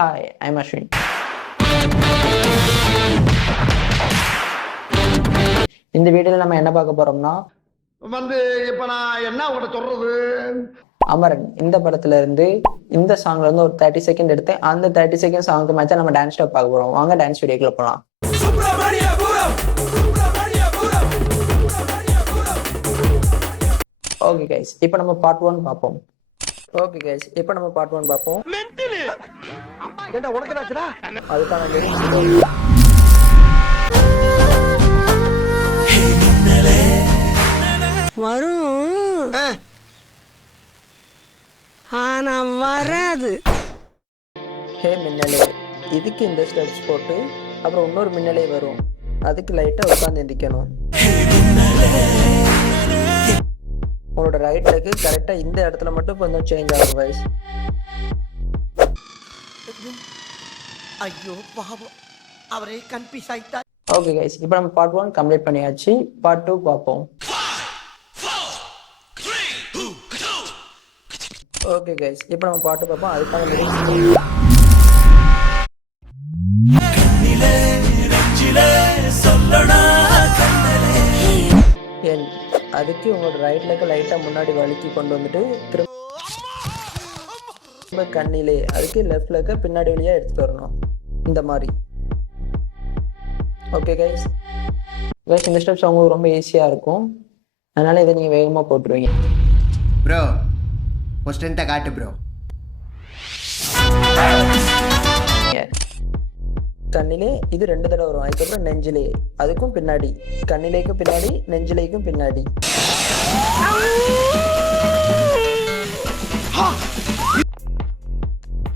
Hi, I'm Ashwin. இந்த வீடியோல நம்ம என்ன பார்க்க போறோம்னா இப்ப நான் என்ன உங்கள்கிட்ட சொல்றது? அமரன் இந்த படத்துல இருந்து இந்த சாங்ல இருந்து ஒரு 30 செகண்ட் எடுத்து அந்த 30 செகண்ட் சாங்க்கு மேட்சா நம்ம டான்ஸ் ஸ்டெப் பார்க்க போறோம். வாங்க டான்ஸ் வீடியோக்குள்ள போலாம். ஓகே கைஸ், இப்போ நம்ம பார்ட் 1 பார்ப்போம். ஓகே கைஸ், இப்போ நம்ம பார்ட் 1 பார்ப்போம். ஏண்டா உனக்கு என்னாச்சுடா? அதுக்கான lyrics வரும் ஆனா வராது. ஹே மின்னலே, இதுக்கு இந்த ஸ்டெப்ஸ் போட்டு அப்புறம் இன்னொரு மின்னலே வரும், அதுக்கு லைட்டா உட்காந்து எந்திக்கணும். உங்களோட ரைட் லெக் கரெக்டா இந்த இடத்துல மட்டும் கொஞ்சம் சேஞ்ச் ஆகும் கைஸ். ஐயோ பாவம், அவரே கன்ஃபியூஸ் ஆயிட்டார். ஓகே கைஸ், இப்போ நம்ம பார்ட் 1 கம்ப்ளீட் பண்ணியாச்சு. பார்ட் 2 பார்ப்போம். ஓகே கைஸ், இப்போ நம்ம பார்ட் 2 பார்ப்போம். அதுக்கான lyrics என் அதுக்கு உங்களோட ரைட் லெக் லைட்டா முன்னாடி வழுக்கி கொண்டு வந்துட்டு திரும்ப கண்ணிலே அதுக்கு லெஃப்ட் லெக்க பின்னாடி வழியா எடுத்துட்டு வரணும் இந்த மாதிரி. ஓகே கைஸ், இந்த ஸ்டெப்ஸ் உங்களுக்கு ரொம்ப ஈஸியா இருக்கும், அதனால இதை நீங்க வேகமா போட்டுருவீங்க. ப்ரோ கொஸ்டின்ட்ட காட்டு ப்ரோ. கண்ணிலே இது 2 தடவை வரும், அதுக்கப்புறம் நெஞ்சிலே அதுக்கும் பின்னாடி, கண்ணிலேக்கும் பின்னாடி நெஞ்சிலேக்கும் பின்னாடி.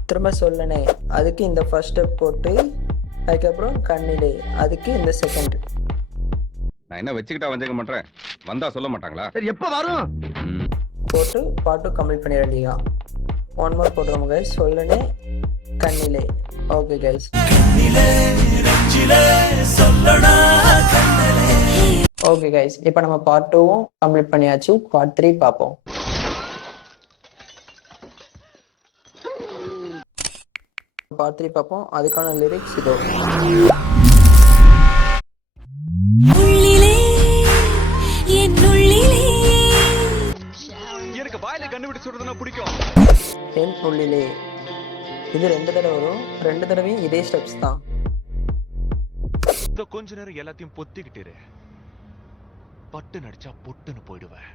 திரும்ப சொல்லனே அதுக்கு இந்த ஃபர்ஸ்ட் ஸ்டெப் போட்டு அதுக்கப்புறம் கண்ணிலே அதுக்கு இந்த செகண்ட் நான் என்ன வச்சுக்கிட்டா வஞ்சிக்க மாட்டேன், வந்தா சொல்ல மாட்டாங்களா? சரி எப்ப வரும்? போட்டு பாட்டு கம்ப்ளீட் பண்ணிட வேண்டியதான். 1 மோர் போட்டுருவோம் கைஸ். சொல்லனே கண்ணிலே. ஓகே கைஸ், ஓகே கைஸ், இப்போ நம்ம பார்ட் 2வும் கம்ப்ளீட் பண்ணியாச்சு. பார்ட் 3 பார்ப்போம். பார்ட் 3 பார்ப்போம். அதுக்கான லிரிக்ஸ் இதோ. எனக்கு வாயில கண்டுபிடிச்சு சொல்றதுன்னா பிடிக்கும். என் உள்ளிலே இது 2 தடவை வரும், 2 தடவையும் இதே ஸ்டெப்ஸ் தான். கொஞ்ச நேரம் எல்லாத்தையும் பொத்திக்கிட்டு பட்டு நடிச்சா பொட்டுன்னு போயிடுவேன்.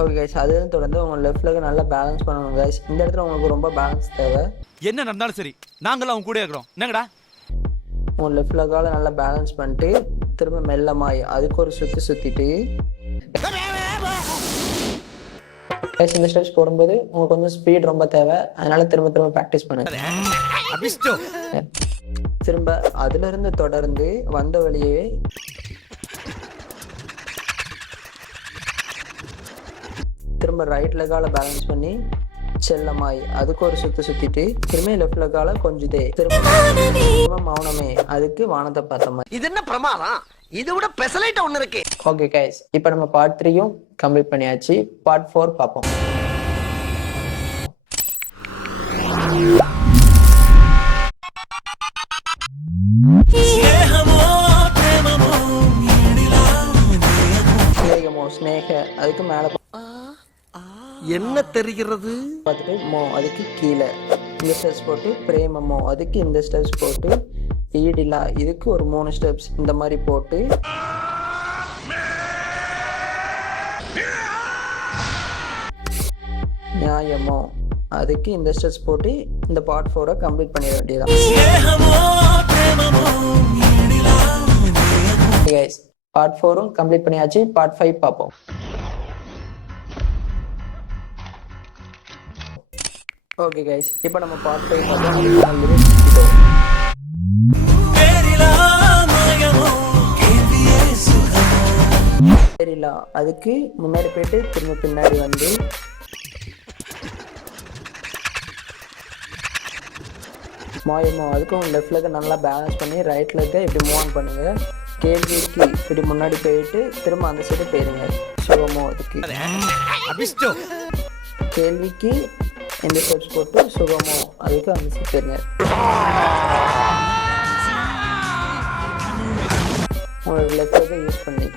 ஓகே கைஸ், அது தொடர்ந்து உங்க லெஃப்ட் லெக் நல்லா பேலன்ஸ் பண்ணணும் கைஸ். இந்த இடத்துல உங்களுக்கு ரொம்ப பேலன்ஸ் தேவை. என்ன நடந்தாலும் சரி நாங்களாம் அவங்க கூட இருக்கிறோம். என்னங்கடா உங்க லெஃப்ட் லெக்கால நல்லா பேலன்ஸ் பண்ணிட்டு திரும்ப மெல்லமாய் அதுக்கு ஒரு சுத்திட்டு கைஸ் இந்த ஸ்டெப்ஸ் போடும்போது உங்களுக்கு கொஞ்சம் ஸ்பீட் ரொம்ப தேவை, அதனால திரும்ப ப்ராக்டிஸ் பண்ணுங்க. திரும்ப அதுல இருந்து தொடர்ந்து வந்த வழியே திரும்ப ரைட் லெக்கால பேலன்ஸ் பண்ணி செல்லமாய் அதுக்கு ஒரு சுத்திட்டு திரும்ப லெஃப்ட் லெக்கால கொஞ்சதே திரும்ப மௌனமே அதுக்கு வானத்தை பார்த்த மாதிரி. இது என்ன பிரமாதம்? இதை விட பெசலைட் ஒண்ணு இருக்கு. ஓகே கைஸ், இப்போ நம்ம பார்ட் 3யும் கம்ப்ளீட் பண்ணியாச்சு. பார்ட் 4 பார்ப்போம். ஸ்னேக அதுக்கு மேல என்ன தெரிகிறது? பார்த்துட்டு மோ அதுக்கு கீழே இந்த ஸ்டெப்ஸ் போட்டு பிரேமமோ அதுக்கு இந்த ஸ்டெப்ஸ் போட்டு ஈடிலா இதுக்கு ஒரு 3 ஸ்டெப்ஸ் இந்த மாதிரி போட்டு நியாயமோ அதுக்கு இந்த ஸ்டெப்ஸ் போட்டு இந்த பார்ட் 4 கம்ப்ளீட் பண்ணிட வேண்டியதான். கைஸ், பார்ட் 4ம் கம்ப்ளீட் பண்ணியாச்சு. பார்ட் 5 பார்ப்போம். ஓகே கைஸ், இப்போ நம்ம பார்ட் 5 பார்ப்போம். தெரியல அதுக்கு முன்னாடி போயிட்டு திரும்ப பின்னாடி வந்து மாயமோ அதுக்கும் லெஃப்ட் லெக் நல்லா பேலன்ஸ் பண்ணி ரைட் லெக்கை இப்படி மூவ் ஆன் பண்ணுங்க. கேள்விக்கு இப்படி முன்னாடி போயிட்டு திரும்ப அந்த சைடு போயிருங்க. சுகமோ அதுக்கு கேள்விக்கு எந்த ஸ்டெப்ஸ் போட்டு சுகமோ அதுக்கு ஆன்சர் தெரியுங்க. உங்களோட லெஃப்ட் யூஸ் பண்ணி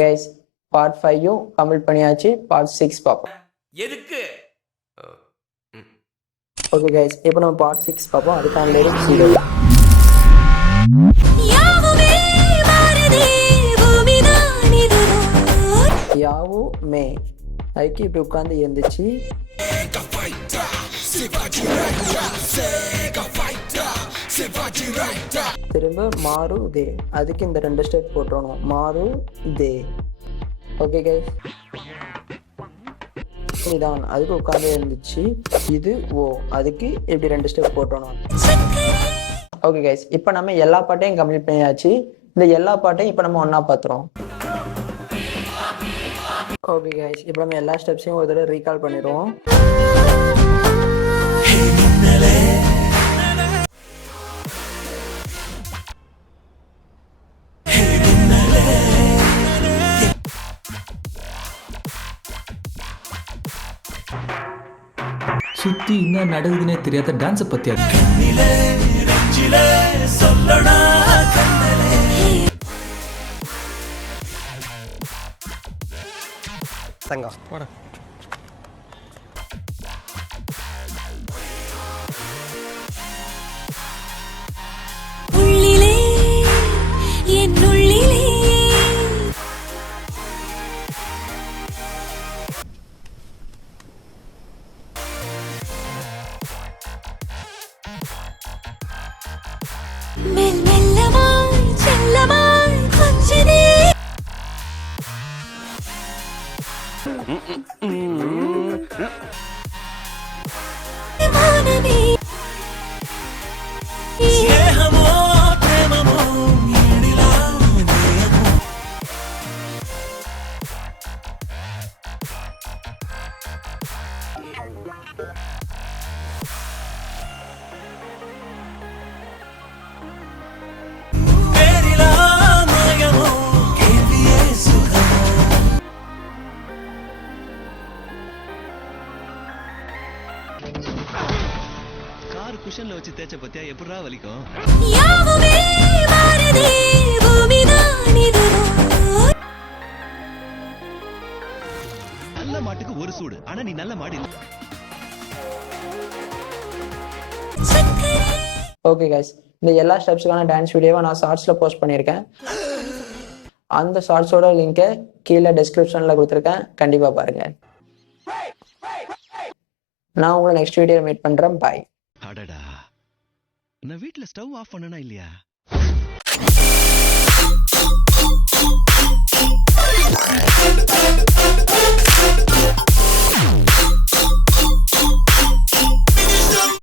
கைஸ் பார்ட் 5 கம்ப்ளீட் பண்ணியாச்சு. பார்ட் 6 பார்ப்போம். எதுக்கு ஓகே கைஸ், இப்போ நம்ம பார்ட் 6 பார்ப்போம். அதுக்கான லிரிக்ஸ் இது. யாவு மே அதுக்கு இப்படி உட்காந்து எழுந்துச்சு. திரும்ப மாறு தே அதுக்கு இந்த 2 ஸ்டெப் போட்டுறணும். மாறு தே. ஓகே கைஸ், இதான் அதுக்கு உட்காந்து இருந்துச்சு. இது ஓ அதுக்கு இப்படி 2 ஸ்டெப் போட்டணும். ஓகே கைஸ், இப்போ நம்ம எல்லா பாட்டையும் கம்ப்ளீட் பண்ணியாச்சு. இந்த எல்லா பாட்டையும் இப்போ நம்ம ஒன்றா பார்த்துறோம். ஓகே கைஸ், இப்போ நம்ம எல்லா ஸ்டெப்ஸையும் ஒரு தடவை ரீகால் பண்ணிடுவோம். சுத்தி என்ன நடக்குதுன்னே தெரியாத டான்ஸை பத்தி அது தங்கம் உள்ளிலே என் உள்ளிலே மெல் மெல்லமாய் செல்லமாய் கொஞ்சனே மானமே ஸ்நேகமோ பிரேமமோ ஈடிலா நேயமோ பேரிலா மாயமோ கேள்வியே சுகமோ கார் குஷன்ல வச்சு தேய்ச்ச பத்தியா எப்படா வலிக்கும்? யாவுமே மாறுதே பூமிதான் இதுவோ நல்ல மாட்டுக்கு ஒரு சூடு, ஆனா நீ நல்ல மாடு இல்ல. ஓகே கைஸ், இந்த எல்லா ஸ்டெப்ஸுக்கான டான்ஸ் வீடியோவை நான் ஷார்ட்ஸில் போஸ்ட் பண்ணியிருக்கேன். அந்த ஷார்ட்ஸோட லிங்கை கீழே டிஸ்கிரிப்ஷனில் கொடுத்துருக்கேன், கண்டிப்பாக பாருங்கள். நான் உங்களை நெக்ஸ்ட் வீடியோ மீட் பண்ணுறேன். பாய். அடடா, நான் வீட்ல ஸ்டவ் ஆஃப் பண்ணனா இல்லையா?